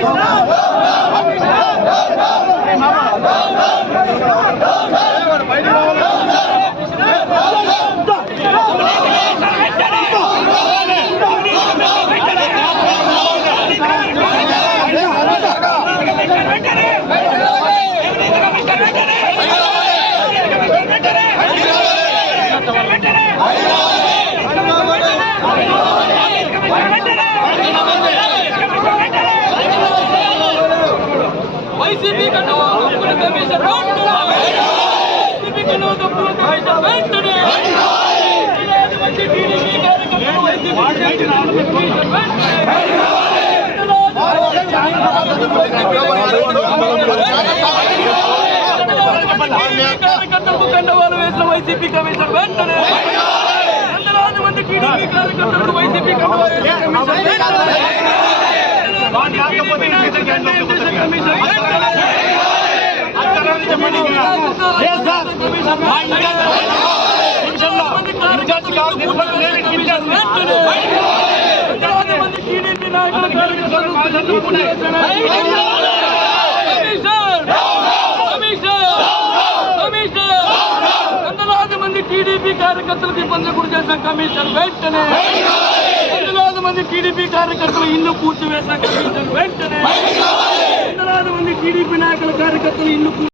Come on. YCP కన్నా తప్పుల commission వెంటనే వైసీపీ కన్నా తప్పుల కమిషన్ వెంటనే టీడీపీ కార్యకర్తలు వైసీపీ కమిషన్ వెంటనే కార్యకర్తలకు కండవాలు వేసిన వైసీపీ కమిషన్ వెంటనే వందలాది మంది టీడీపీ టీడీపీ కార్యకర్తలకు ఇబ్బందులు గురి చేసిన కమిషన్ వెంటనే వందలాది మంది టీడీపీ కార్యకర్తలు ఇల్లు కూర్చివేసిన కమిషన్ వెంటనే వందలాది మంది టీడీపీ నాయకుల కార్యకర్తలు ఇల్లు కూర్చి